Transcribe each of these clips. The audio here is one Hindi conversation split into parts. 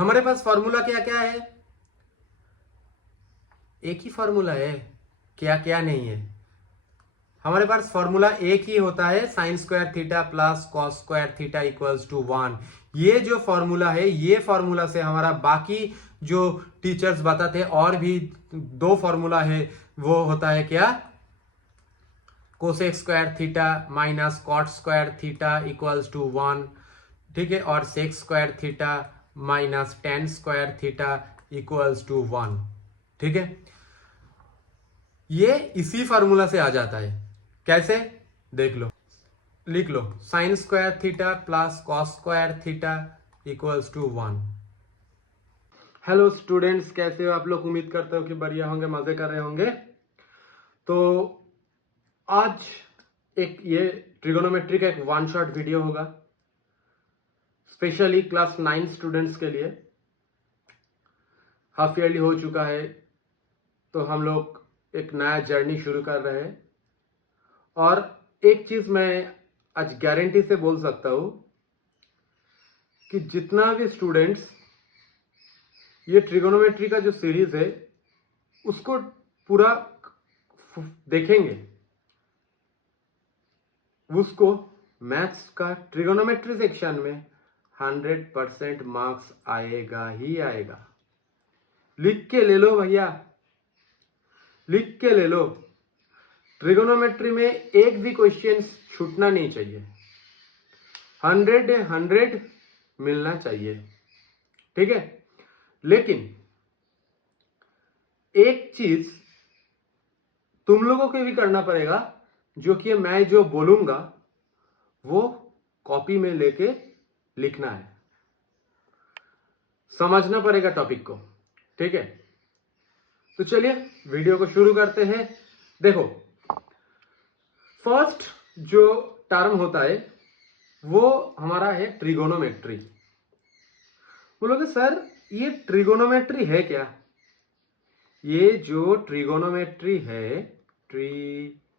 हमारे पास फॉर्मूला क्या क्या है? एक ही फॉर्मूला है, क्या क्या नहीं है। हमारे पास फॉर्मूला एक ही होता है, sine square theta plus cos square theta equals to 1। ये जो फॉर्मूला है, ये फॉर्मूला से हमारा बाकी जो टीचर्स बताते हैं और भी दो फॉर्मूला है, वो होता है क्या? Cosec square theta minus cot square theta equals to 1, ठीक है, और sec square theta minus tan square theta equals to 1, ठीक है। ये इसी फार्मूला से आ जाता है। कैसे? देख लो, लिख लो, sine square theta plus cos square theta equals to 1। Hello students, कैसे हो आप लोग? उम्मीद करते हो कि बढ़िया होंगे, मजे कर रहे होंगे। तो आज एक ये ट्रिगोनोमेट्री का एक वन शॉट वीडियो होगा, स्पेशली क्लास 9 स्टूडेंट्स के लिए। हाफ ईयरली हो चुका है, तो हम लोग एक नया जर्नी शुरू कर रहे हैं। और एक चीज मैं आज गारंटी से बोल सकता हूं कि जितना भी स्टूडेंट्स ये ट्रिगोनोमेट्री का जो सीरीज है उसको पूरा देखेंगे, उसको मैथ्स का ट्रिगोनोमेट्री सेक्शन में 100% मार्क्स आएगा ही आएगा। लिख के ले लो भैया, लिख के ले लो। ट्रिगोनोमेट्री में एक भी क्वेश्चन छूटना नहीं चाहिए, 100 मिलना चाहिए, ठीक है। लेकिन एक चीज तुम लोगों को भी करना पड़ेगा, जो कि मैं जो बोलूंगा वो कॉपी में लेके लिखना है, समझना पड़ेगा टॉपिक को, ठीक है। तो चलिए वीडियो को शुरू करते हैं। देखो, फर्स्ट जो टर्म होता है वो हमारा है ट्रिगोनोमेट्री। बोलोगे सर ये ट्रिगोनोमेट्री है क्या? ये जो ट्रिगोनोमेट्री है, ट्रिगोनोमेट्री,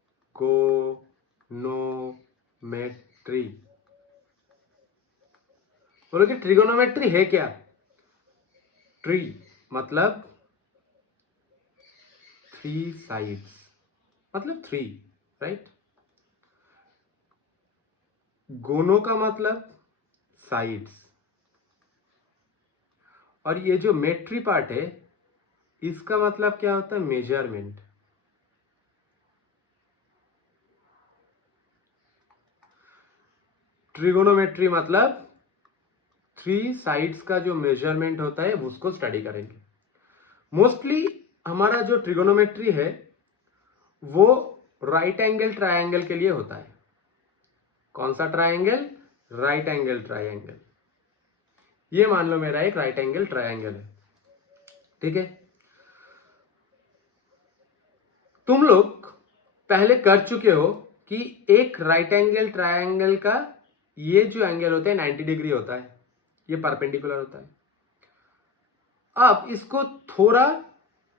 बोलोगे ट्रिगोनोमेट्री है क्या? ट्री मतलब 3 साइड्स, मतलब 3, राइट। गोनो का मतलब साइड्स, और ये जो मेट्री पार्ट है इसका मतलब क्या होता है? मेजरमेंट। ट्रिगोनोमेट्री मतलब 3 साइड्स का जो मेजरमेंट होता है उसको स्टडी करेंगे। मोस्टली हमारा जो ट्रिगोनोमेट्री है वो राइट एंगल ट्रायंगल के लिए होता है। कौन सा ट्रायंगल? Right angle triangle. ये मान लो मेरा एक राइट एंगल ट्रायंगल है, ठीक है। तुम लोग पहले कर चुके हो कि एक राइट एंगल ट्रायंगल का ये जो एंगल होता है 90 डिग्री होता है, ये परपेंडिकुलर होता है। अब इसको थोड़ा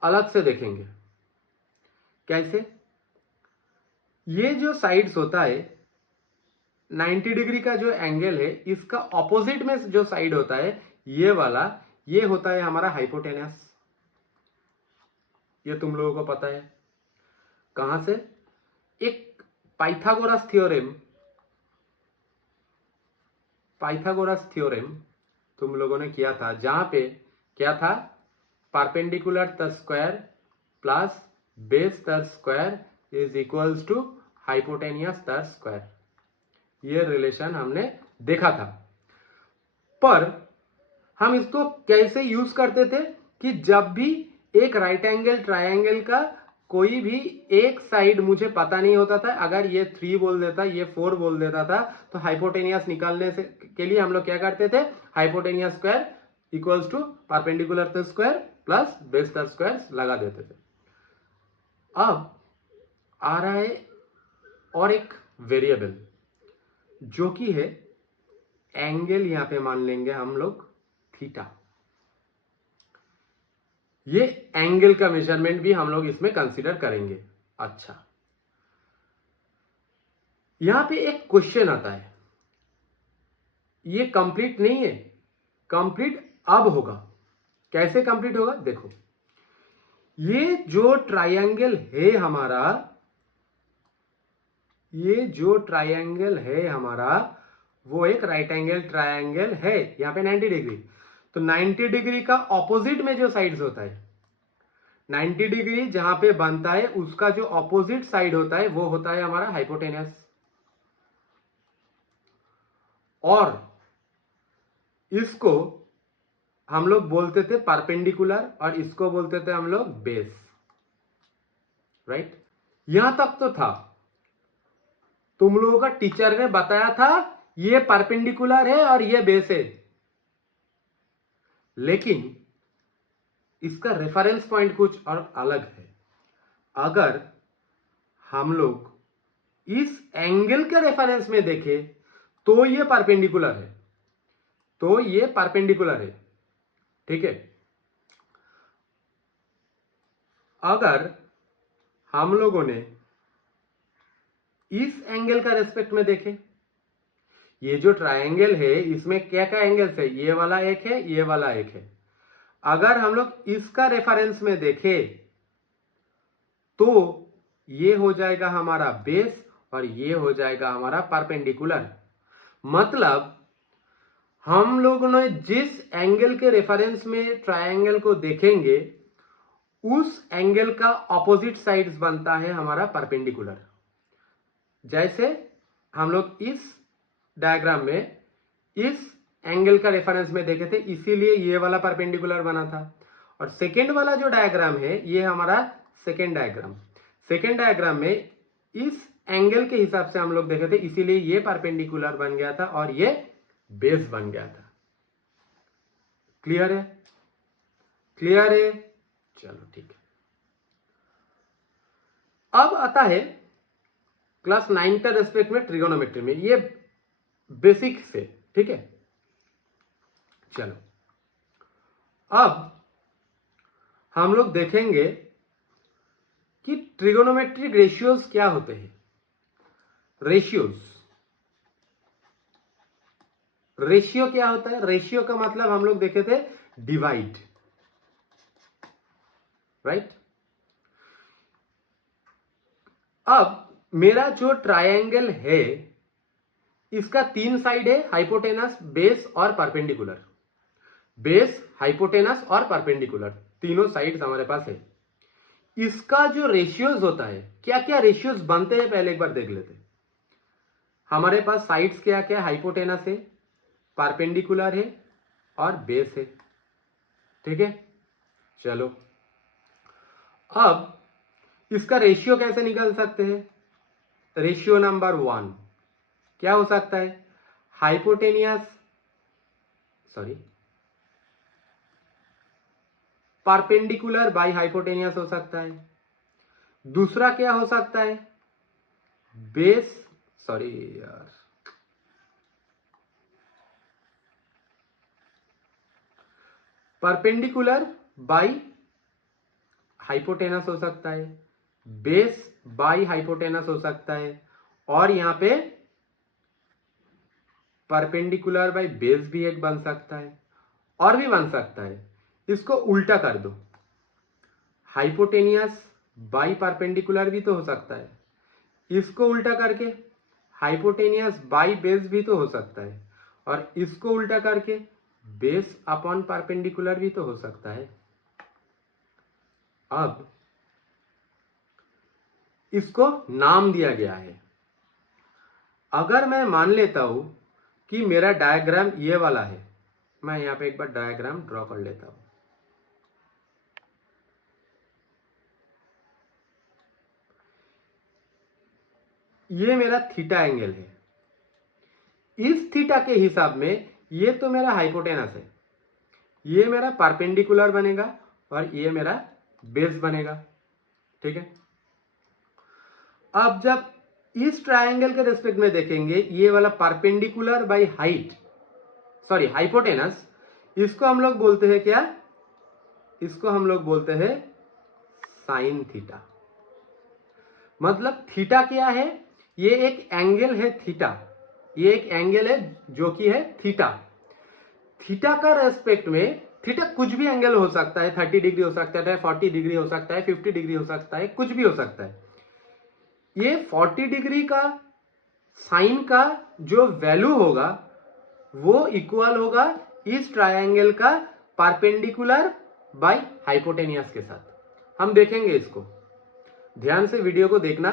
अलग से देखेंगे। कैसे? ये जो साइड्स होता है 90 डिग्री का जो एंगल है, इसका ऑपोजिट में जो साइड होता है ये वाला, ये होता है हमारा हाइपोटेनस। ये तुम लोगों को पता है। कहां से? एक पाइथागोरस थ्योरम, पाइथागोरस थ्योरम तुम लोगों ने किया था, जहां पे क्या था? Perpendicular the square plus base the square is equals to hypotenuse the square. ये रिलेशन हमने देखा था। पर हम इसको कैसे यूज करते थे कि जब भी एक राइट एंगल ट्रायंगल का कोई भी एक साइड मुझे पता नहीं होता था, अगर ये 3 बोल देता, ये 4 बोल देता था, तो हाइपोटेनियस निकालने से के लिए हम लोग क्या करते थे? Hypotenuse square equals to perpendicular the square plus base the square लगा देते थे। अब आ रहा है और एक वेरिएबल जो कि है एंगल, यहां पे मान लेंगे हम लोग थीटा। ये एंगल का मेजरमेंट भी हम लोग इसमें कंसीडर करेंगे। अच्छा, यहां पे एक क्वेश्चन आता है, ये कंप्लीट नहीं है, कंप्लीट अब होगा, कैसे कंप्लीट होगा देखो, ये जो ट्रायंगल है हमारा, ये जो ट्रायंगल है हमारा वो एक राइट एंगल ट्रायंगल है, यहां पे 90 डिग्री। तो 90 डिग्री का ऑपोजिट में जो साइड्स होता है, 90 डिग्री जहां पे बनता है उसका जो ऑपोजिट साइड होता है वो होता है हमारा हाइपोटेनस। और इसको हम लोग बोलते थे परपेंडिकुलर और इसको बोलते थे हम लोग बेस, राइट। यहां तक तो था, तुम लोगों का टीचर ने बताया था ये परपेंडिकुलर है और ये बेस है, लेकिन इसका रेफरेंस पॉइंट कुछ और अलग है। अगर हम लोग इस एंगल के रेफरेंस में देखें तो ये परपेंडिकुलर है, तो ये परपेंडिकुलर है, ठीक है। अगर हम लोगों ने इस एंगल का रेस्पेक्ट में देखें, ये जो ट्रायंगल है इसमें क्या क्या एंगल्स है, ये वाला एक है, ये वाला एक है। अगर हम लोग इसका रेफरेंस में देखें तो ये हो जाएगा हमारा बेस और ये हो जाएगा हमारा परपेंडिकुलर। मतलब हम लोग ने जिस एंगल के रेफरेंस में ट्रायंगल को देखेंगे उस एंगल का ऑपोजिट साइड्स बनता है हमारा परपेंडिकुलर। जैसे हम लोग इस डायग्राम में इस एंगल का रेफरेंस में देखे थे, इसीलिए ये वाला परपेंडिकुलर बना था। और सेकेंड वाला जो डायग्राम है ये हमारा सेकेंड डायग्राम, सेकेंड डायग्राम में इस एंगल के हिसाब से हम लोग देखे थे, इसीलिए ये परपेंडिकुलर बन गया था और ये बेस बन गया था। क्लियर है? क्लियर है? चलो ठीक है। अब आता है क्लास 9 का रेस्पेक्ट में ट्रिगोनोमेट्री में, ये बेसिक से, ठीक है। चलो अब हम लोग देखेंगे कि ट्रिगोनोमेट्रिक रेशियोज क्या होते हैं। रेशियोज, रेशियो क्या होता है? रेशियो का मतलब हम लोग देखे थे डिवाइड, राइट। अब मेरा जो ट्रायंगल है इसका 3 साइड है, हाइपोटेनस, बेस और परपेंडिकुलर। बेस, हाइपोटेनस और परपेंडिकुलर, तीनों साइड्स हमारे पास है। इसका जो रेशियोज होता है, क्या क्या रेशियोज बनते हैं पहले एक बार देख लेते हैं। हमारे पास साइड्स क्या क्या, हाइपोटेनस है, परपेंडिकुलर है और बेस है, ठीक है। चलो अब इसका रेशियो कैसे निकाल सकते हैं? रेशियो नंबर 1 क्या हो सकता है? Hypotenuse, sorry, perpendicular by hypotenuse हो सकता है। दूसरा क्या हो सकता है? बेस, सॉरी यार, परपेंडिकुलर बाई हाइपोटेनस हो सकता है, बेस बाई हाइपोटेनस हो सकता है, और यहां पे परपेंडिकुलर बाई बेस भी एक बन सकता है, और भी बन सकता है। इसको उल्टा कर दो, हाइपोटेनियस बाई परपेंडिकुलर भी तो हो सकता है। इसको उल्टा करके हाइपोटेनियस बाई बेस भी तो हो सकता है, और इसको उल्टा करके बेस अपॉन परपेंडिकुलर भी तो हो सकता है। अब इसको नाम दिया गया है। अगर मैं मान लेता हूं कि मेरा डायग्राम ये वाला है, मैं यहां पे एक बार डायग्राम ड्रॉ कर लेता हूं। ये मेरा थीटा एंगल है, इस थीटा के हिसाब में ये तो मेरा हाइपोटेनस है, ये मेरा परपेंडिकुलर बनेगा और ये मेरा बेस बनेगा, ठीक है। अब जब इस ट्रायंगल के रेस्पेक्ट में देखेंगे, ये वाला perpendicular by height, sorry hypotenuse, इसको हम लोग बोलते हैं क्या? इसको हम लोग बोलते हैं साइन थीटा। मतलब थीटा क्या है? ये एक एंगल है थीटा, ये एक एंगल है जो कि है थीटा। थीटा का रेस्पेक्ट में, थीटा कुछ भी एंगल हो सकता है, 30 डिग्री हो सकता है, 40 डिग्री हो सकता है, 50 डिग्री हो सकता है, कुछ भी हो सकता है। ये 40 डिग्री का साइन का जो वैल्यू होगा वो इक्वल होगा इस ट्रायंगल का परपेंडिकुलर बाय हाइपोटेनियस के साथ। हम देखेंगे इसको, ध्यान से वीडियो को देखना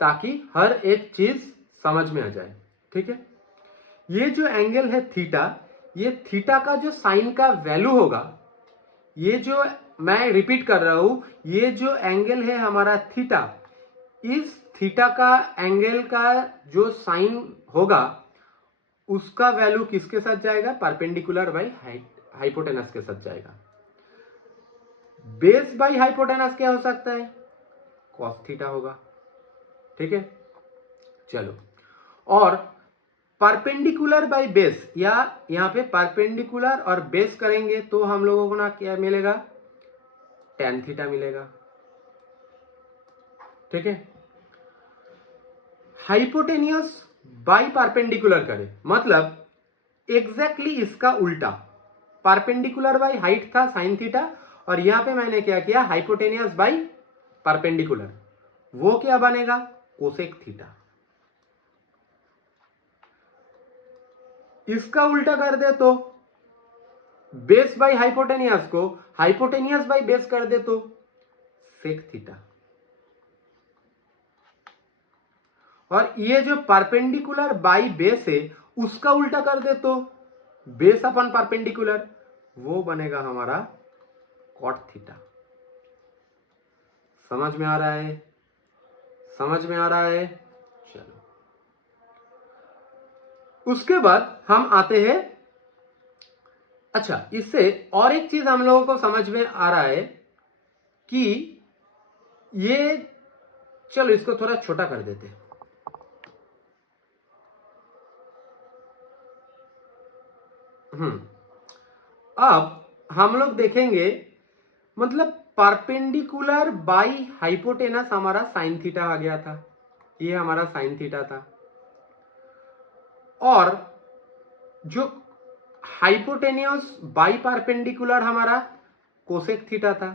ताकि हर एक चीज समझ में आ जाए, ठीक है। ये जो एंगल है थीटा, ये थीटा का जो साइन का वैल्यू होगा, ये जो मैं रिपीट कर रहा हूं, ये जो एंगल है हमारा थीटा, इस थीटा का एंगल का जो साइन होगा उसका वैल्यू किसके साथ जाएगा? परपेंडिकुलर बाय हाइपोटेनस के साथ जाएगा। बेस बाय हाइपोटेनस क्या हो सकता है? कॉस थीटा होगा, ठीक है। चलो, और परपेंडिकुलर बाय बेस, या यहां पे परपेंडिकुलर और बेस करेंगे तो हम लोगों को ना क्या मिलेगा? tan थीटा मिलेगा, ठीक है। हाइपोटेनियस बाय परपेंडिकुलर करें मतलब एग्जैक्टली इसका उल्टा, परपेंडिकुलर बाय हाइट था साइन थीटा, और यहां पे मैंने क्या किया? हाइपोटेनियस बाय परपेंडिकुलर, वो क्या बनेगा? Cosec theta. इसका उल्टा कर दे तो बेस बाय हाइपोटेनियस को हाइपोटेनियस बाय बेस कर दे तो सेक थीटा। और ये जो परपेंडिकुलर बाय बेस है उसका उल्टा कर दे तो बेस अपन परपेंडिकुलर, वो बनेगा हमारा कॉट थीटा। समझ में आ रहा है? समझ में आ रहा है? चलो, उसके बाद हम आते हैं, अच्छा इससे और एक चीज हम लोगों को समझ में आ रहा है कि ये, चलो इसको थोड़ा छोटा कर देते हैं। अब हम लोग देखेंगे, मतलब परपेंडिकुलर बाय हाइपोटेनस हमारा साइन थीटा आ गया था, ये हमारा साइन थीटा था, और जो हाइपोटेनियस बाय परपेंडिकुलर हमारा कोसेक थीटा था।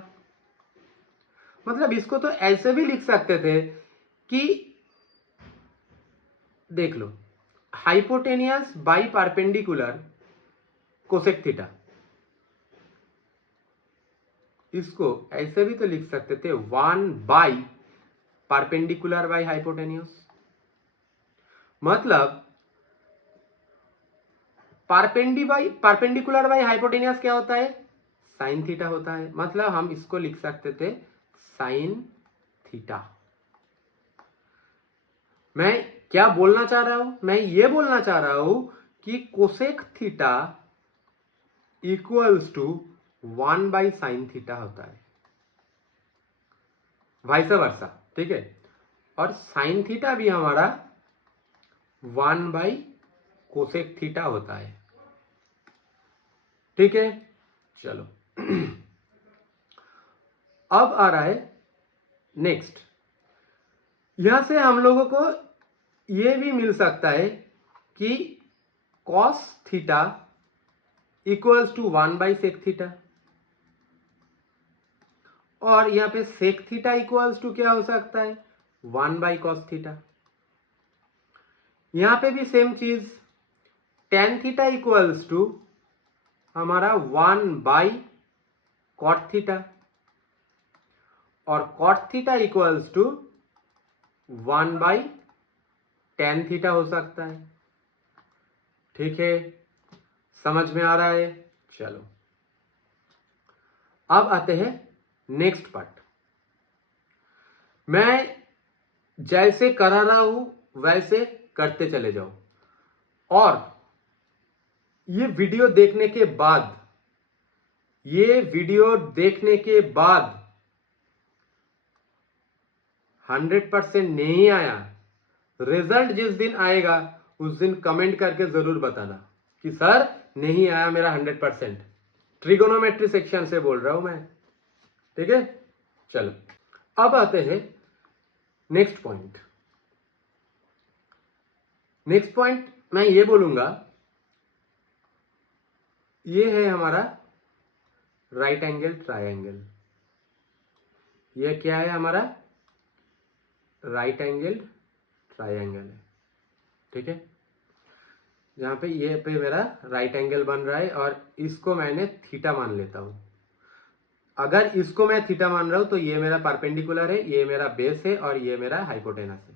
मतलब इसको तो ऐसे भी लिख सकते थे कि देख लो, hypotenuse by perpendicular cosec theta, इसको ऐसे भी तो लिख सकते थे 1 बाय परपेंडिकुलर बाय हाइपोटेनियस। मतलब परपेंडिकुलर बाय हाइपोटेनियस क्या होता है? साइन थीटा होता है। मतलब हम इसको लिख सकते थे साइन थीटा। मैं क्या बोलना चाह रहा हूं? मैं ये बोलना चाह रहा हूं कि cosec theta equals to 1 by sine theta होता है, वाइस वर्सा, ठीक है। और साइन थीटा भी हमारा 1 बाई कोसेक थीटा होता है, ठीक है। चलो अब आ रहा है नेक्स्ट, यहां से हम लोगों को यह भी मिल सकता है कि cos theta equals to 1 by sec theta, और यहां पे सेक थीटा इक्वल्स टू क्या हो सकता है? 1 बाई कॉस थीटा। यहां पे भी सेम चीज, टेन थीटा इक्वल्स टू हमारा 1 बाई कॉट थीटा, और cot theta equals to 1 by tan theta हो सकता है, ठीक है। समझ में आ रहा है? चलो अब आते हैं नेक्स्ट पार्ट। मैं जैसे करा रहा हूं वैसे करते चले जाओ, और ये वीडियो देखने के बाद, ये वीडियो देखने के बाद 100% नहीं आया, रिजल्ट जिस दिन आएगा उस दिन कमेंट करके जरूर बताना कि सर नहीं आया मेरा 100%। ट्रिगोनोमेट्री सेक्शन से बोल रहा हूं मैं, ठीक है। चलो अब आते हैं नेक्स्ट पॉइंट। नेक्स्ट पॉइंट मैं ये बोलूंगा, ये है हमारा राइट एंगल ट्रायंगल। ये क्या है हमारा राइट एंगल ट्रायंगल है, ठीक है। जहां पे ये पे मेरा राइट एंगल बन रहा है और इसको मैंने थीटा मान लेता हूं। अगर इसको मैं थीटा मान रहा हूं तो ये मेरा परपेंडिकुलर है, ये मेरा बेस है और ये मेरा हाइपोटेनस है।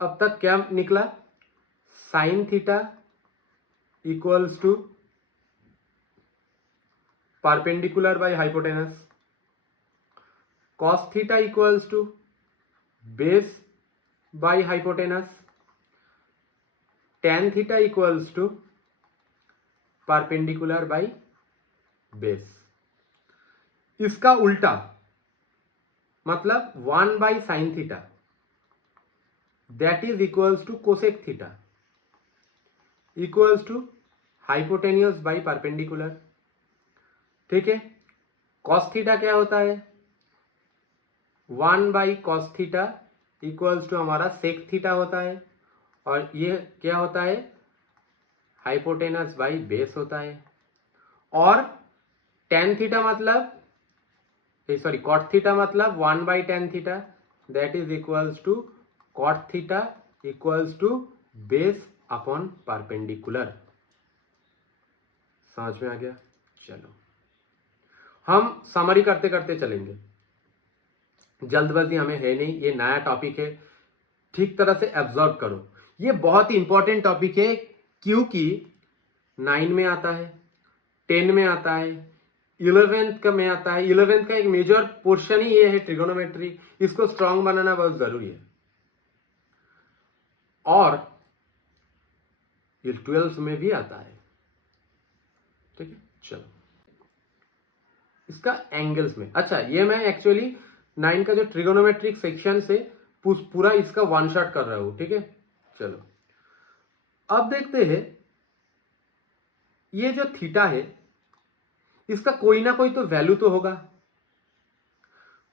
अब तक क्या निकला, sine theta equals to perpendicular by hypotenuse, cos theta equals to base by hypotenuse, tan theta equals to perpendicular by base. इसका उल्टा मतलब 1 by sine theta that is equals to cosec theta equals to hypotenuse by perpendicular, ठीक है। cos थीटा क्या होता है, 1 by cos theta equals to हमारा सेक थीटा होता है और ये क्या होता है हाइपोटेनस बाई बेस होता है। और टेन थीटा मतलब सॉरी कॉट थीटा मतलब 1 by tan theta that is equals to cot theta equals to base upon perpendicular. समझ में आ गया। चलो हम समरी करते करते चलेंगे, जल्दबाजी हमें है नहीं, ये नया टॉपिक है, ठीक तरह से एब्जॉर्ब करो। ये बहुत ही इंपॉर्टेंट टॉपिक है क्योंकि 9 में आता है, 10 में आता है, 11th का में आता है। 11th का एक मेजर पोर्शन ही ये है ट्रिगोनोमेट्री, इसको स्ट्रांग बनाना बहुत जरूरी है। और ये 12th में भी आता है, ठीक है। चलो इसका एंगल्स में, अच्छा ये मैं एक्चुअली 9 का जो ट्रिगोनोमेट्रिक सेक्शन से पूरा इसका वन शॉट कर रहा हूं, ठीक है। चलो अब देखते हैं ये जो थीटा है इसका कोई ना कोई तो वैल्यू तो होगा,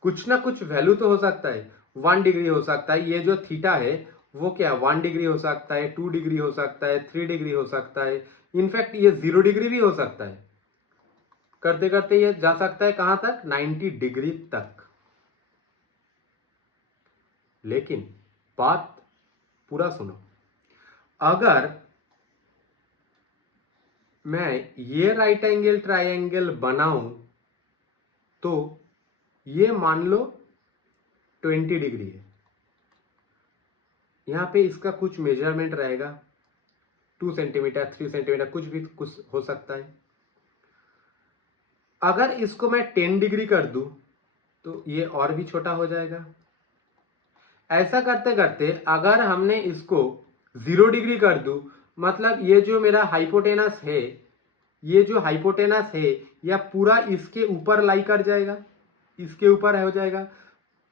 कुछ ना कुछ वैल्यू तो हो सकता है। 1 डिग्री हो सकता है, ये जो थीटा है वो क्या 1 डिग्री हो सकता है, 2 डिग्री हो सकता है, 3 डिग्री हो सकता है, इनफैक्ट ये 0 डिग्री भी हो सकता है। करते करते ये जा सकता है कहां तक 90 डिग्री तक। लेकिन बात पूरा सुनो, अगर मैं ये राइट एंगल ट्रायंगल बनाऊं तो ये मान लो 20 डिग्री है, यहां पे इसका कुछ मेजरमेंट रहेगा 2 सेंटीमीटर 3 सेंटीमीटर कुछ भी कुछ हो सकता है। अगर इसको मैं 10 डिग्री कर दूं तो ये और भी छोटा हो जाएगा। ऐसा करते करते अगर हमने इसको 0 डिग्री कर दूं मतलब ये जो मेरा हाइपोटेनस है, ये जो हाइपोटेनस है या पूरा इसके ऊपर लाई कर जाएगा, इसके ऊपर हो जाएगा।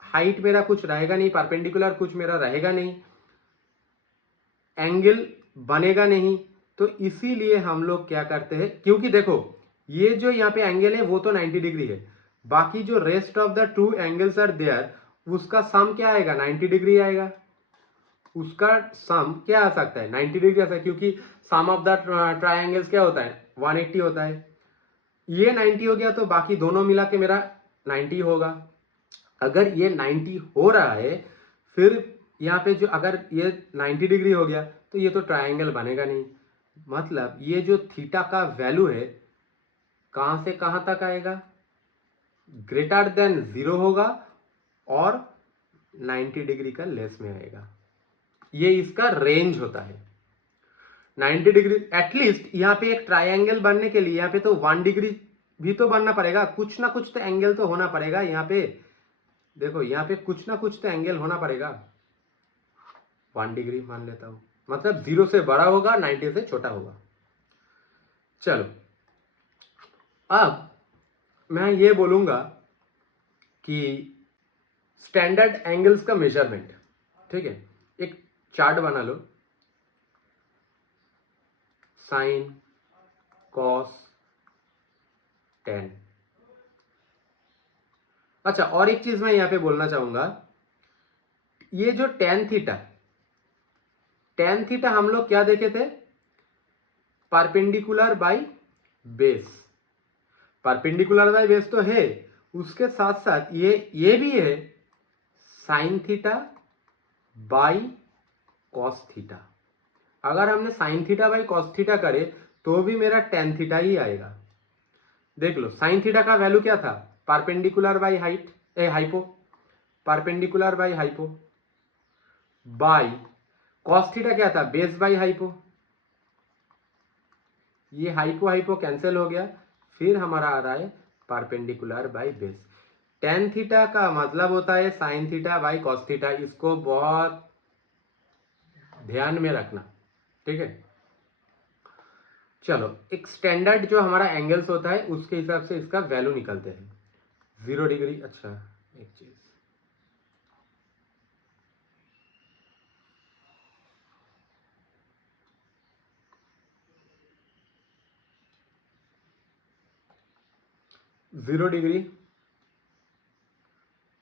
हाइट मेरा कुछ रहेगा नहीं, परपेंडिकुलर कुछ मेरा रहेगा नहीं, एंगल बनेगा नहीं। तो इसीलिए हम लोग क्या करते हैं, क्योंकि देखो ये जो यहाँ पे एंगल है वो तो 90 डिग्री है, बाकी जो rest of the two angles are there उसका सम क्या आएगा 90 डिग्री आएगा। उसका सम क्या आ सकता है 90 डिग्री आ सकता है, क्योंकि सम ऑफ द ट्रायंगल्स क्या होता है 180 होता है। ये 90 हो गया तो बाकी दोनों मिला के मेरा 90 होगा। अगर ये 90 हो रहा है फिर यहाँ पे जो अगर ये 90 डिग्री हो गया तो ये तो ट्रायंगल बनेगा नहीं। मतलब ये जो थीटा का वैल्यू है कहां से कहां तक आएगा, ग्रेटर देन 0 होगा और 90 डिग्री का लेस में आएगा। ये इसका रेंज होता है 90 डिग्री। एटलीस्ट यहाँ पे एक ट्रायंगल बनने के लिए यहाँ पे तो 1 डिग्री भी तो बनना पड़ेगा, कुछ ना कुछ तो एंगल तो होना पड़ेगा। यहाँ पे देखो यहाँ पे कुछ ना कुछ तो एंगल होना पड़ेगा। 1 डिग्री मान लेता हूं, मतलब 0 से बड़ा होगा 90 से छोटा होगा। चलो अब मैं ये बोलूंगा कि स्टैंडर्ड एंगल्स का मेजरमेंट, ठीक है। एक चार्ट बना लो, साइन कॉस टेन। अच्छा और एक चीज मैं यहां पे बोलना चाहूंगा, ये जो टेन थीटा हम लोग क्या देखे थे perpendicular by base, perpendicular by base तो है, उसके साथ साथ ये भी है sine theta by cos theta. अगर हमने sine theta by cos theta करे तो भी मेरा टेन थीटा ही आएगा। देख लो साइन थीटा का वैल्यू क्या था, perpendicular by height hypo, perpendicular by hypo, by cos theta क्या था, बेस बाई हाइपो। ये हाइपो हाइपो कैंसिल हो गया, फिर हमारा आ रहा है perpendicular by base. Tan theta का मतलब होता है sine theta by cos theta, इसको बहुत ध्यान में रखना, ठीक है। चलो एक स्टैंडर्ड जो हमारा एंगल्स होता है उसके हिसाब से इसका वैल्यू निकलते हैं। 0 डिग्री, अच्छा एक चीज 0 डिग्री,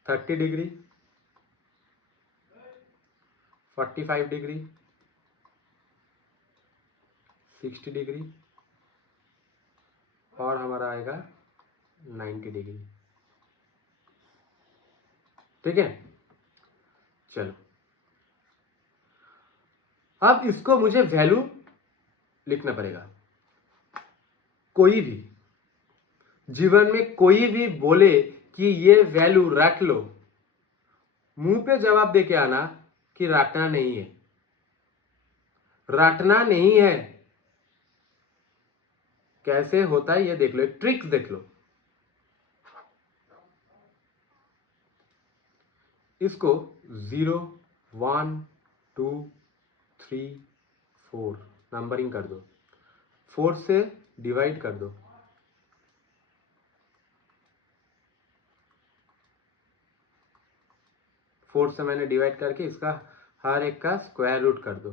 30 डिग्री, 45 डिग्री, 60 डिग्री और हमारा आएगा 90 डिग्री, ठीक है। चलो अब इसको मुझे वैल्यू लिखना पड़ेगा। कोई भी जीवन में कोई भी बोले कि ये वैल्यू रख लो, मुंह पे जवाब दे के आना कि रटना नहीं है, रटना नहीं है। कैसे होता है ये देख लो, एक ट्रिक्स देख लो। इसको 0 1 2 3 4 नंबरिंग कर दो, 4 से डिवाइड कर दो, फोर से मैंने डिवाइड करके इसका हर एक का स्क्वायर रूट कर दो।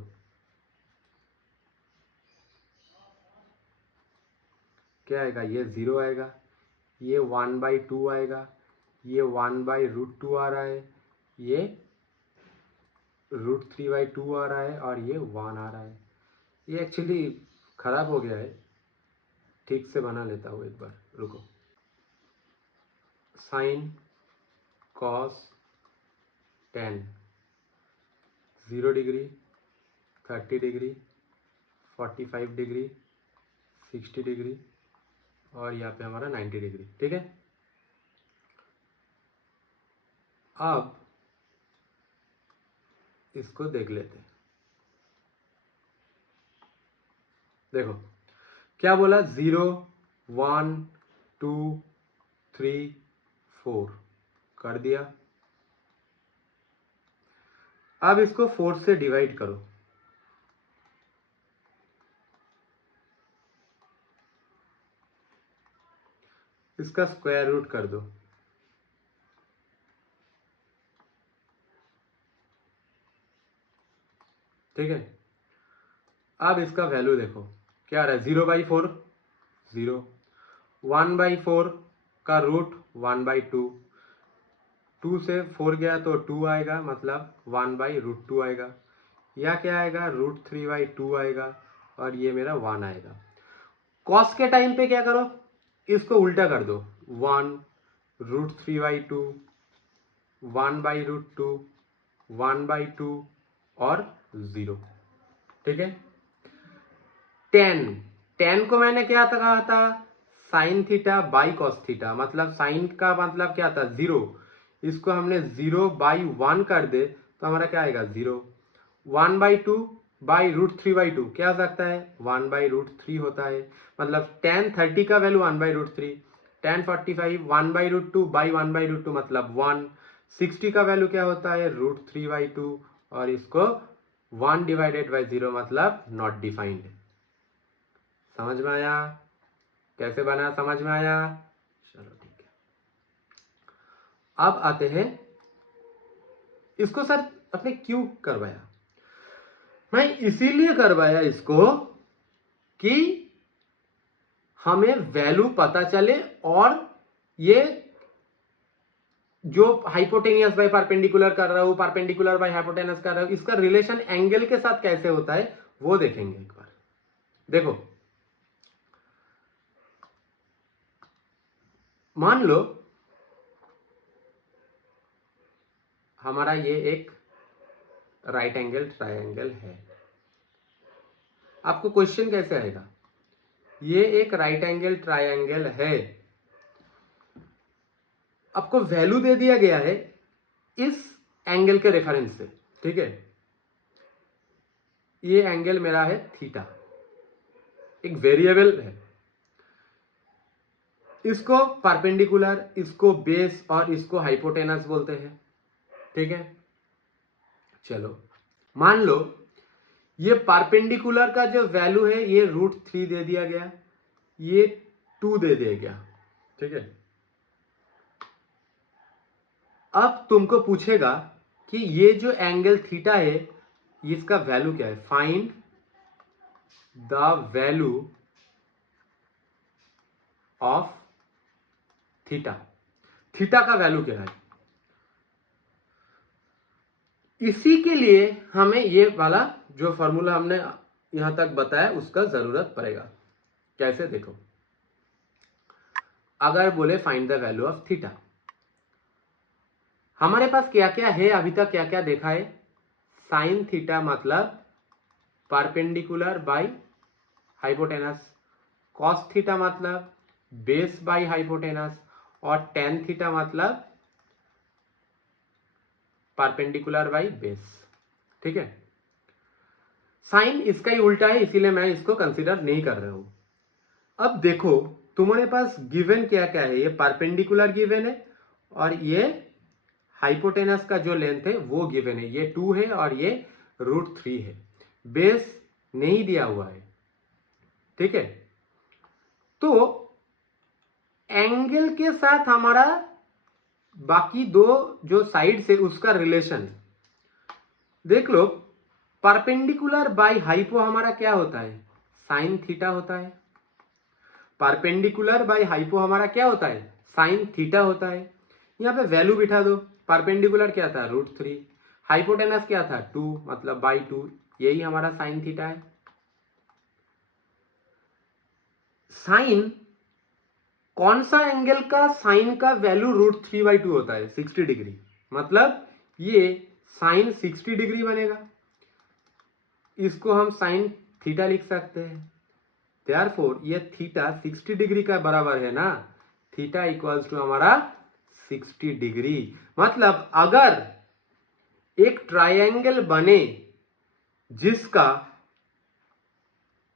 क्या आएगा, ये 0 आएगा, ये 1/2 आएगा, ये 1/√2 आ रहा है, ये √3/2 आ रहा है और ये 1 आ रहा है। ये एक्चुअली खराब हो गया है, ठीक से बना लेता हूँ एक बार, रुको। Sine cos tan, 0 degree, 30 degree, 45 degree, 60 degree और यहाँ पे हमारा 90 डिग्री, ठीक है। अब इसको देख लेते हैं। देखो क्या बोला, 0 1 2 3 4 कर दिया। अब इसको 4 से डिवाइड करो, इसका स्क्वायर रूट कर दो, ठीक है। अब इसका वैल्यू देखो क्या आ रहा है, 0/4 0, 1/4 का रूट 1/2, 2 से 4 गया तो 2 आएगा, मतलब 1/√2 आएगा, या क्या आएगा √3/2 आएगा और ये मेरा 1 आएगा। कॉस के टाइम पे क्या करो, इसको उल्टा कर दो, 1 √3/2, 1/√2, 1/2 और 0, ठीक है। टेन को मैंने क्या कहा था, sine theta by cos theta, मतलब साइन का मतलब क्या था 0, इसको हमने 0/1 कर दे तो हमारा क्या आएगा 0, 1/2 बाई √3/2 क्या हो सकता है 1/√3 होता है, मतलब tan 30 का वैल्यू 1/√3, tan 45 1/√2 बाई 1/√2 मतलब 1, 60 का वैल्यू क्या होता है √3/2 और इसको 1/0 मतलब नॉट डिफाइंड। समझ में आया कैसे बना, समझ में आया, चलो ठीक है। अब आते हैं, इसको सर आपने क्यों करवाया, मैं इसीलिए करवाया इसको कि हमें वैल्यू पता चले और ये जो हाइपोटेनियस बाय परपेंडिकुलर कर रहा हूं, परपेंडिकुलर बाय हाइपोटेनस कर रहा हूं, इसका रिलेशन एंगल के साथ कैसे होता है वो देखेंगे एक बार। देखो मान लो हमारा ये एक राइट एंगल ट्रायंगल है। आपको क्वेश्चन कैसे आएगा? ये एक राइट एंगल ट्रायंगल है, आपको वैल्यू दे दिया गया है इस एंगल के रेफरेंस से, ठीक है। ये एंगल मेरा है थीटा, एक वेरिएबल है, इसको परपेंडिकुलर, इसको बेस और इसको हाइपोटेनस बोलते हैं, ठीक है। चलो मान लो ये परपेंडिकुलर का जो वैल्यू है ये √3 दे दिया गया, ये 2 दे दिया गया, ठीक है। अब तुमको पूछेगा कि ये जो एंगल थीटा है इसका वैल्यू क्या है। Find the value of theta, theta का वैल्यू क्या है। इसी के लिए हमें ये वाला जो फॉर्मूला हमने यहां तक बताया उसका जरूरत पड़ेगा। कैसे? देखो, अगर बोले find the value of theta, हमारे पास क्या क्या है, अभी तक क्या क्या देखा है। साइन थीटा मतलब perpendicular by hypotenuse, cos theta मतलब बेस बाय हाइपोटेनस, और टेन थीटा मतलब परपेंडिकुलर बाय बेस, ठीक है। साइन इसका ही उल्टा है, इसीलिए मैं इसको कंसीडर नहीं कर रहा हूं। अब देखो तुम्हारे पास गिवन क्या क्या है, ये परपेंडिकुलर गिवन है और ये हाइपोटेनस का जो लेंथ है वो गिवन है, ये 2 है और ये √3 है। बेस नहीं दिया हुआ है, ठीक है। तो एंगल के साथ हमारा बाकी दो जो साइड से उसका रिलेशन देख लो। परपेंडिकुलर बाय हाइपो हमारा क्या होता है? साइन थीटा होता है। परपेंडिकुलर बाय हाइपो हमारा क्या होता है? साइन थीटा होता है। यहां पे वैल्यू बिठा दो। परपेंडिकुलर क्या था? √3, हाइपोटेनस क्या था? 2, मतलब बाय 2, यही हमारा साइन थीटा है। साइन कौन सा एंगल का साइन का वैल्यू √3/2 होता है? 60 डिग्री, मतलब ये साइन 60 डिग्री बनेगा। इसको हम साइन थीटा लिख सकते हैं। देयरफॉर ये थीटा 60 डिग्री का बराबर है ना, थीटा इक्वल्स टू हमारा 60 डिग्री। मतलब अगर एक ट्रायंगल बने जिसका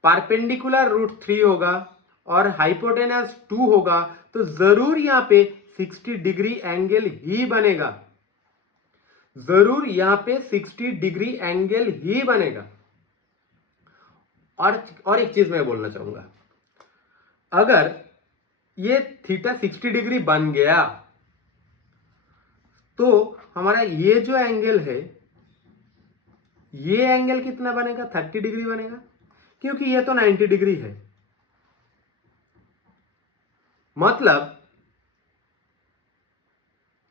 परपेंडिकुलर √3 होगा और हाइपोटेनस 2 होगा तो जरूर यहां पे 60 डिग्री एंगल ही बनेगा, जरूर यहां पे 60 डिग्री एंगल ही बनेगा। और एक चीज मैं बोलना चाहूंगा, अगर ये थीटा 60 डिग्री बन गया तो हमारा ये जो एंगल है ये एंगल कितना बनेगा? 30 डिग्री बनेगा, क्योंकि ये तो 90 डिग्री है। मतलब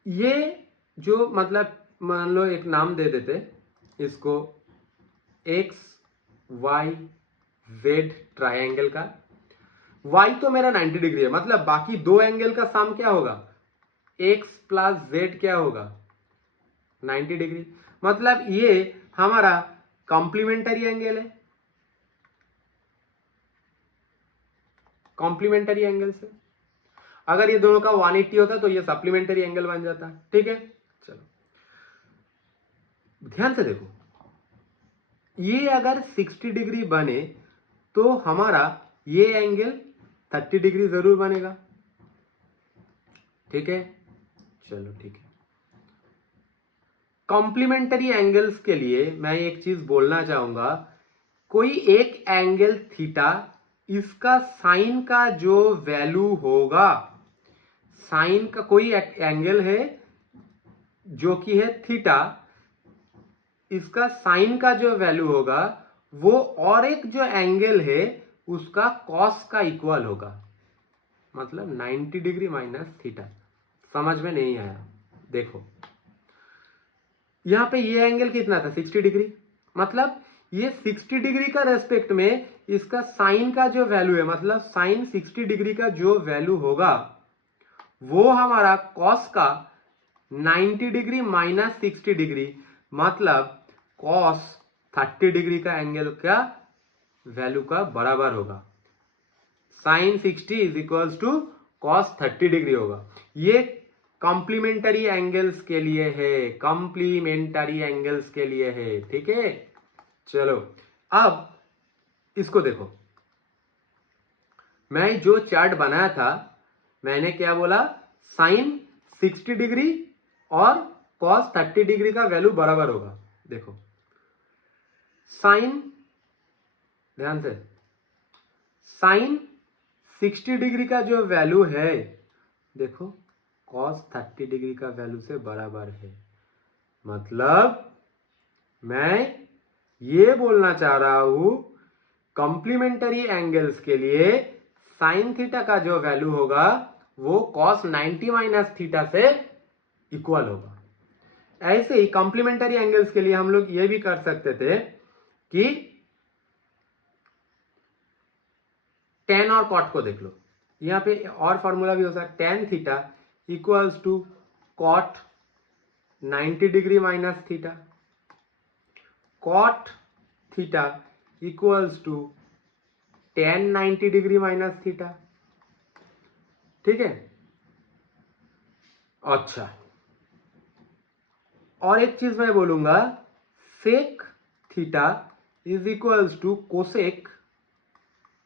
ये जो, मतलब मान लो एक नाम दे देते इसको XYZ ट्रायंगल का। Y तो मेरा 90 डिग्री है, मतलब बाकी दो एंगल का सम क्या होगा? X + Z क्या होगा? 90 डिग्री। मतलब ये हमारा कॉम्प्लीमेंटरी एंगल है, कॉम्प्लीमेंटरी एंगल से अगर ये दोनों का 180 होता तो ये सप्लीमेंटरी एंगल बन जाता, ठीक है। चलो ध्यान से देखो, ये अगर 60 डिग्री बने तो हमारा ये एंगल 30 डिग्री जरूर बनेगा, ठीक है। चलो ठीक है। कॉम्प्लीमेंटरी एंगल्स के लिए मैं एक चीज बोलना चाहूंगा, कोई एक एंगल थीटा, इसका साइन का जो वैल्यू होगा, साइन का कोई एंगल है जो कि है थीटा, इसका साइन का जो वैल्यू होगा वो और एक जो एंगल है उसका कॉस का इक्वल होगा, मतलब 90 डिग्री माइनस थीटा। समझ में नहीं आया? देखो यहां पे ये एंगल कितना था? 60 डिग्री, मतलब ये 60 डिग्री का रेस्पेक्ट में इसका साइन का जो वैल्यू है, मतलब साइन 60 डिग्री का जो वैल्यू होगा वो हमारा कॉस का 90 डिग्री माइनस 60 डिग्री, मतलब कॉस 30 डिग्री का एंगल का वैल्यू का बराबर होगा। Sine 60 is equals to cos 30 degree होगा। ये कॉम्प्लीमेंटरी एंगल्स के लिए है, कॉम्प्लीमेंटरी एंगल्स के लिए है, ठीक है। चलो अब इसको देखो, मैं जो चार्ट बनाया था मैंने क्या बोला, साइन 60 डिग्री और कॉस 30 डिग्री का वैल्यू बराबर होगा। देखो साइन, ध्यान से, साइन 60 डिग्री का जो वैल्यू है देखो कॉस 30 डिग्री का वैल्यू से बराबर है। मतलब मैं ये बोलना चाह रहा हूं कॉम्प्लीमेंटरी एंगल्स के लिए साइन थीटा का जो वैल्यू होगा वो कॉस 90 माइनस थीटा से इक्वल होगा। ऐसे ही कॉम्प्लीमेंटरी एंगल्स के लिए हम लोग ये भी कर सकते थे कि टेन और कॉट को देख लो, यहां पे और फॉर्मूला भी हो सकता है, tan theta equals to cot 90 degree minus theta, cot theta equals to tan 90 degree minus theta, ठीक है। अच्छा, और एक चीज मैं बोलूंगा, sec theta is equals to cosec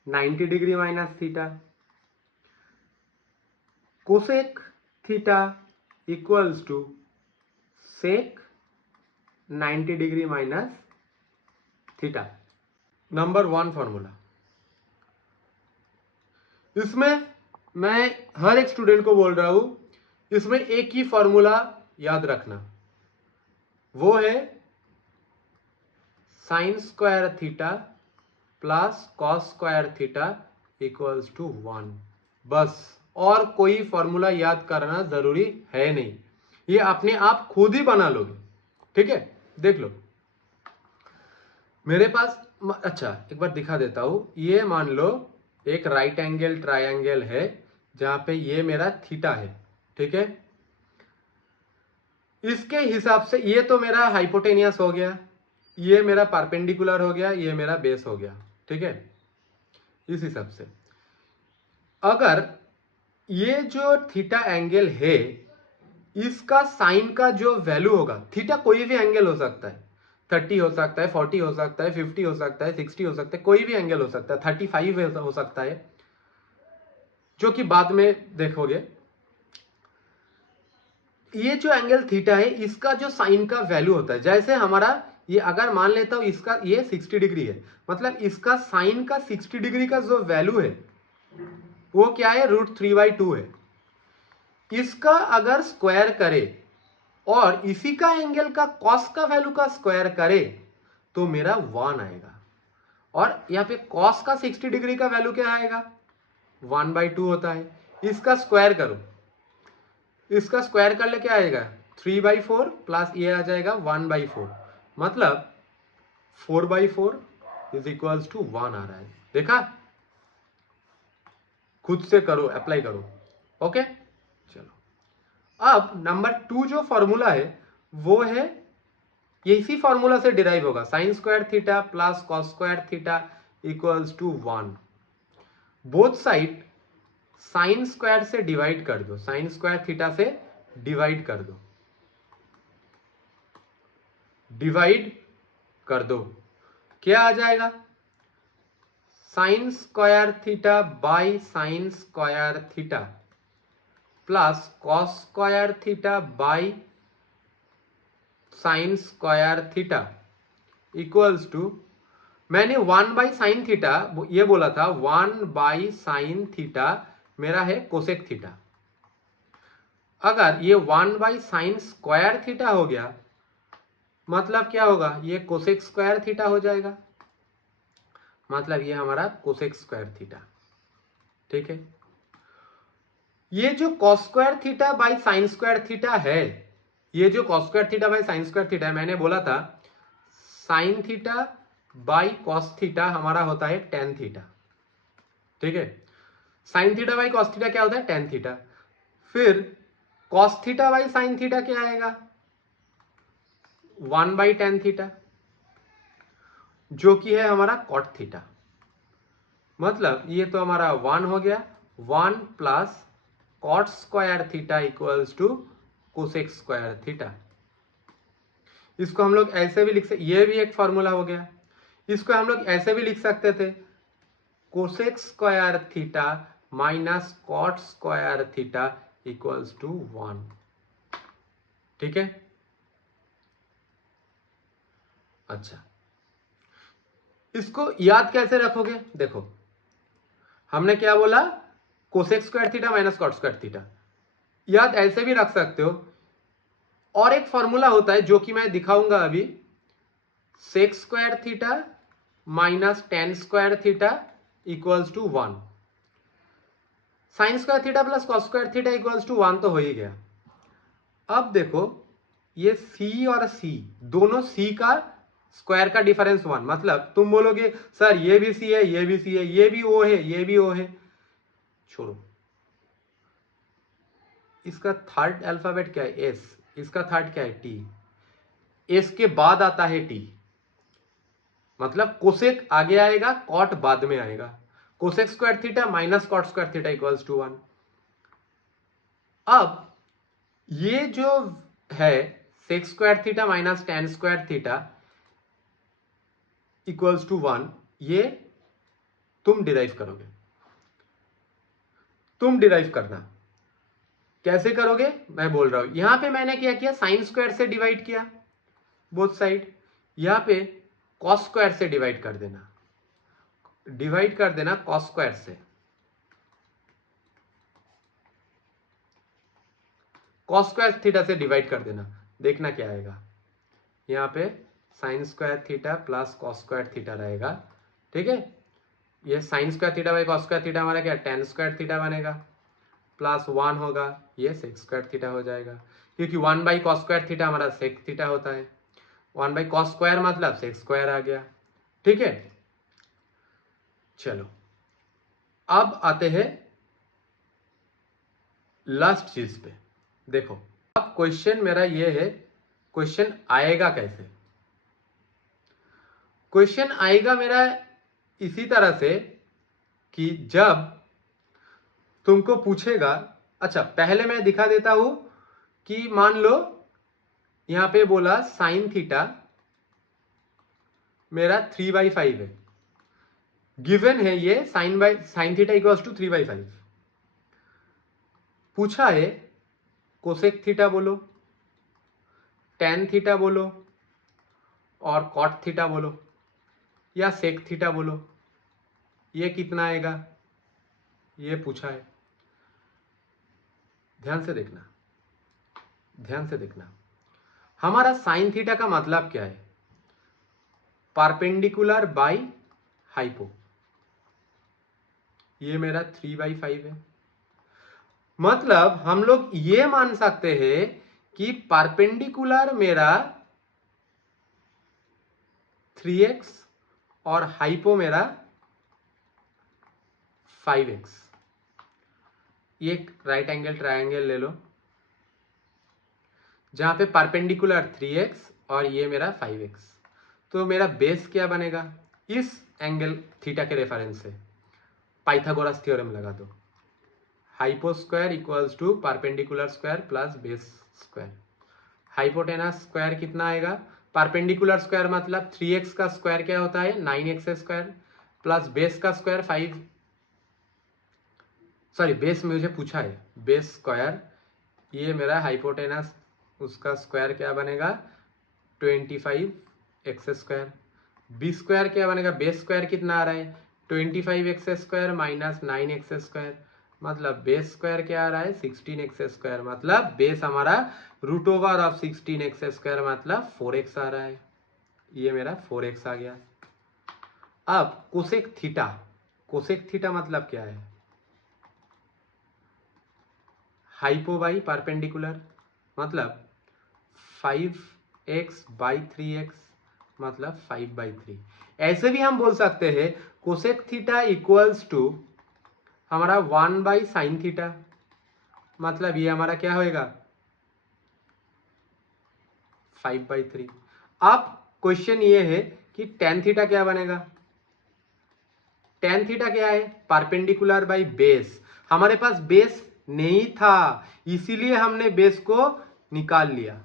90 degree minus theta, cosec theta equals to sec 90 degree minus theta. Number 1 formula, इसमें मैं हर एक स्टूडेंट को बोल रहा हूं, इसमें एक ही फॉर्मूला याद रखना, वो है sine square theta plus cos square theta equals to 1, बस। और कोई फॉर्मूला याद करना जरूरी है नहीं, ये अपने आप खुद ही बना लोगे, ठीक है। देख लो मेरे पास, अच्छा एक बार दिखा देता हूं, ये मान लो एक राइट एंगल ट्रायंगल है जहां पे ये मेरा थीटा है, ठीक है। इसके हिसाब से ये तो मेरा हाइपोटेनियस हो गया, ये मेरा परपेंडिकुलर हो गया, ये मेरा बेस हो गया, ठीक है। इस हिसाब से अगर ये जो थीटा एंगल है इसका साइन का जो वैल्यू होगा, थीटा कोई भी एंगल हो सकता है, 30 हो सकता है, 40 हो सकता है, 50 हो सकता है, 60 हो सकता है, कोई भी एंगल हो सकता है, 35 हो सकता है, जो कि बाद में देखोगे। ये जो एंगल थीटा है इसका जो साइन का वैल्यू होता है, जैसे हमारा ये अगर मान लेता हूं इसका ये 60 डिग्री है, मतलब इसका साइन का 60 डिग्री का जो वैल्यू है वो क्या है, √3/2 है। इसका अगर स्क्वायर करे और इसी का एंगल का कॉस का वैल्यू का स्क्वायर करे तो मेरा 1 आएगा। और यहाँ पे कॉस का 60 डिग्री का वैल्यू क्या आएगा, 1/2 होता है। इसका स्क्वायर करो, इसका स्क्वायर कर ले क्या आएगा, 3/4 प्लस ये आ जाएगा 1/4, मतलब 4/4 इज इक्वल्स टू 1 आ रहा है। देखा, खुद से करो, अप्लाई करो, ओके। चलो अब नंबर 2 जो फॉर्मूला है वो है, ये इसी फॉर्मूला से डिराइव होगा, sine square theta plus cos square theta equals to 1। Both side sine square से डिवाइड कर दो, साइन स्क्वायर थीटा से डिवाइड कर दो, डिवाइड कर दो, क्या आ जाएगा, sine square theta by sine square theta plus cos square theta by sine square theta equals to, मैंने 1/sin थीटा ये बोला था, 1/sin थीटा मेरा है कोसेक थीटा। अगर ये 1/sin स्क्वायर थीटा हो गया मतलब क्या होगा, ये कोसेक स्क्वायर थीटा हो जाएगा, मतलब ये हमारा कोसेक स्क्वायर थीटा, ठीक है। ये जो cos square theta by sine square theta है, ये जो cos square theta by sine square theta है, मैंने बोला था sine theta by cos theta हमारा होता है tan थीटा, ठीक है। Sine theta by cos theta क्या होता है, tan थीटा। फिर cos theta by sine theta क्या आएगा, 1 बाई टेन थीटा, जो कि है हमारा कॉट थीटा। मतलब ये तो हमारा 1 हो गया, 1 plus cot square theta equals to cosec square theta. इसको हम लोग ऐसे भी लिख सकते, ये भी एक फॉर्मूला हो गया। इसको हम लोग ऐसे भी लिख सकते थे, cosec square theta minus cot square theta equals to 1। ठीक है, अच्छा इसको याद कैसे रखोगे, देखो हमने क्या बोला, cosec square theta minus cot square theta, याद ऐसे भी रख सकते हो। और एक फॉर्मूला होता है जो कि मैं दिखाऊंगा अभी, sec square theta minus tan square theta equals to 1। Sine square theta plus cos square theta equals to 1 तो हो ही गया। अब देखो ये सी और सी, दोनों सी का स्क्वायर का डिफरेंस 1, मतलब तुम बोलोगे सर ये भी सी है, ये भी सी है, ये भी ओ है, ये भी ओ है, छोड़ो। इसका थर्ड अल्फाबेट क्या है, एस, इसका थर्ड क्या है, टी, एस के बाद आता है टी, मतलब कोसेक आगे आएगा, कॉट बाद में आएगा। Cosec square theta minus cot square theta equals to 1। अब ये जो है sec square theta minus tan square theta equals to 1, ये तुम डिराइव करोगे, तुम डिराइव करना। कैसे करोगे मैं बोल रहा हूं, यहां पे मैंने क्या किया, साइन स्क्वायर से डिवाइड किया बोथ साइड, यहां पे कॉस स्क्वायर से डिवाइड कर देना, डिवाइड कर देना कॉस स्क्वायर से, कॉस स्क्वायर थीटा से डिवाइड कर देना, देखना क्या आएगा। यहाँ पे sign square theta plus cos square theta रहेगा। ठीक है, ये sign square theta by cos square theta हमारा क्या, टेन स्क्वायर थीटा बनेगा, प्लस 1 होगा, ये सेक स्क्वायर थीटा हो जाएगा, क्योंकि 1 बाई कॉस स्क्वायर थीटा हमारा सेक थीटा होता है, 1 बाई कॉस स्क्वायर मतलब सेक स्क्वायर आ गया। ठीक है, चलो अब आते हैं लास्ट चीज पे। देखो अब क्वेश्चन मेरा ये है, क्वेश्चन आएगा कैसे, क्वेश्चन आएगा मेरा इसी तरह से कि जब तुमको पूछेगा, अच्छा पहले मैं दिखा देता हूं कि मान लो यहां पे बोला साइन थीटा मेरा 3/5 है, गिवन है ये साइन थीटा इक्वल्स टू 3/5, पूछा है कोसेक थीटा बोलो, टेन थीटा बोलो और कॉट थीटा बोलो या सेक थीटा बोलो, ये कितना आएगा, ये पूछा है। ध्यान से देखना, ध्यान से देखना, हमारा साइन थीटा का मतलब क्या है, परपेंडिकुलर बाई हाइपो, ये मेरा 3/5 है, मतलब हम लोग ये मान सकते हैं कि परपेंडिकुलर मेरा 3x और हाइपो मेरा 5x, ये राइट एंगल ट्रायंगल ले लो जहां पे परपेंडिकुलर 3x और ये मेरा 5x, तो मेरा बेस क्या बनेगा, इस एंगल थीटा के रेफरेंस से पाइथागोरस थ्योरम लगा दो, hypo square equals to perpendicular square plus base square, hypotenuse square कितना आएगा, परपेंडिकुलर स्क्वायर मतलब 3x का स्क्वायर क्या होता है 9x स्क्वायर प्लस बेस का स्क्वायर 5, सॉरी बेस मुझे पूछा है, बेस स्क्वायर, ये मेरा हाइपोटेनस उसका स्क्वायर क्या बनेगा 25x स्क्वायर, बी स्क्वायर क्या बनेगा, बेस स्क्वायर कितना आ रहा है 25x square minus 9x square, मतलब बेस स्क्वायर क्या आ रहा है 16x स्क्वायर, मतलब बेस हमारा root over of 16x square मतलब 4x आ रहा है, ये मेरा 4x आ गया। अब कोसेक थीटा, कोसेक थीटा मतलब क्या है, हाइपो बाई परपेंडिकुलर, मतलब 5x बाई 3x मतलब 5/3, ऐसे भी हम बोल सकते हैं कोसेक थीटा इक्वल्स टू हमारा 1 बाई साइन थीटा मतलब ये हमारा क्या होएगा 5/3। अब क्वेश्चन ये है कि tan थीटा क्या बनेगा। tan थीटा क्या है परपेंडिकुलर बाई बेस। हमारे पास बेस नहीं था इसीलिए हमने बेस को निकाल लिया।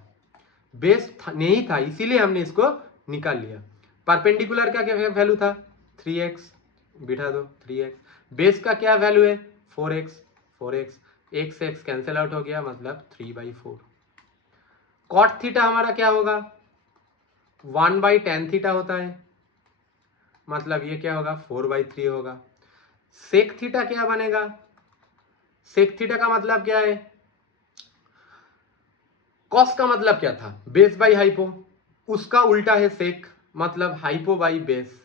बेस नहीं था इसीलिए हमने इसको निकाल लिया। परपेंडिकुलर का क्या वैल्यू था 3x, बिठा दो 3x। बेस का क्या वैल्यू है 4x, 4x x से x कैंसिल आउट हो गया मतलब 3/4। कॉट थीटा हमारा क्या होगा 1/tan थीटा होता है मतलब ये क्या होगा 4/3 होगा। सेक थीटा क्या बनेगा, सेक थीटा का मतलब क्या है, कॉस का मतलब क्या था बेस बाई हाइपो, उसका उल्टा है सेक मतलब हाइपो बाई बेस।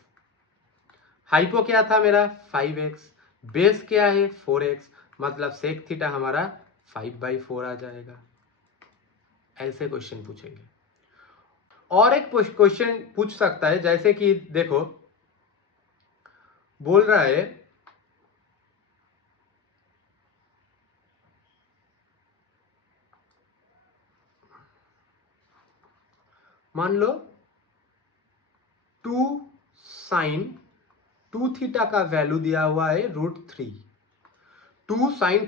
हाइपो क्या था मेरा 5x, बेस क्या है 4x मतलब सेक थीटा हमारा 5/4 आ जाएगा। ऐसे क्वेश्चन पूछेंगे। और एक क्वेश्चन पूछ सकता है जैसे कि देखो बोल रहा है मान लो 2 sin 2 थीटा का वैल्यू दिया हुआ है √3। 2 sin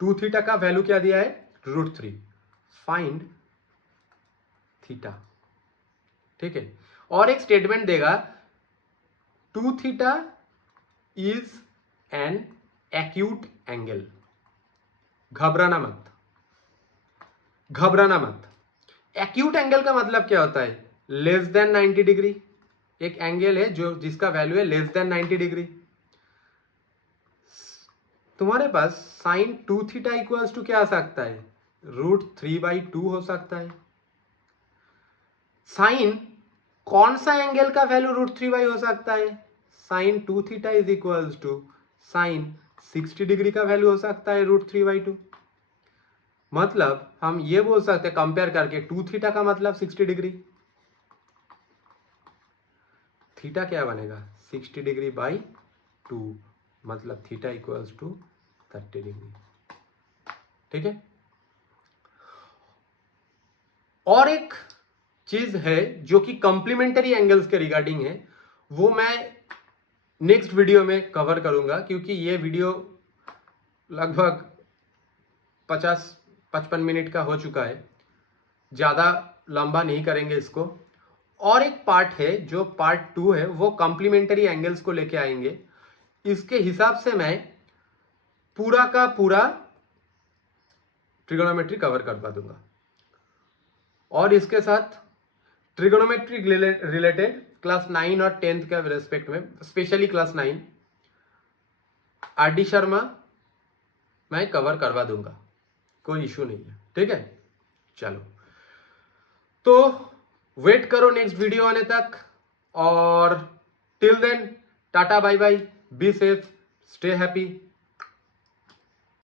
2 थीटा का वैल्यू क्या दिया है √3। फाइंड थीटा, ठीक है। और एक स्टेटमेंट देगा 2 theta is an acute angle. घबराना मत, घबराना मत। एक्यूट एंगल का मतलब क्या होता है लेस देन 90 डिग्री। एक एंगल है जो जिसका वैल्यू है लेस देन 90 डिग्री। तुम्हारे पास साइन 2 थीटा इक्वल्स टू क्या आ सकता है √3/2 हो सकता है। साइन कौन सा एंगल का वैल्यू √3 हो सकता है, sine 2 theta is equals to sine 60 degree का वैल्यू हो सकता है √3/2। मतलब हम ये बोल सकते हैं कंपेयर करके 2 थीटा का मतलब 60 डिग्री, थीटा क्या बनेगा 60 डिग्री बाई 2 मतलब थीटा इक्वल्स टू 30 डिग्री, ठीक है। और एक चीज है जो कि कॉम्प्लीमेंट्री एंगल्स के रिगार्डिंग है, वो मैं नेक्स्ट वीडियो में कवर करूंगा क्योंकि ये वीडियो लगभग 50-55 मिनट का हो चुका है, ज़्यादा लंबा नहीं करेंगे इसको। और एक पार्ट है जो पार्ट 2 है वो कॉम्प्लीमेंट्री एंगल्स को लेके आएंगे। इसके हिसाब से मैं पूरा का पूरा ट्रिगोनोमेट्री कवर करवा दूंगा और इसके साथ ट्रिगोनोमेट्री रिलेटेड क्लास 9 और 10th के रेस्पेक्ट में स्पेशली क्लास 9 आर.डी. शर्मा मैं कवर करवा दूंगा, कोई इशू नहीं है, ठीक है। चलो तो वेट करो नेक्स्ट वीडियो आने तक और till then tata bye bye, be safe, stay happy.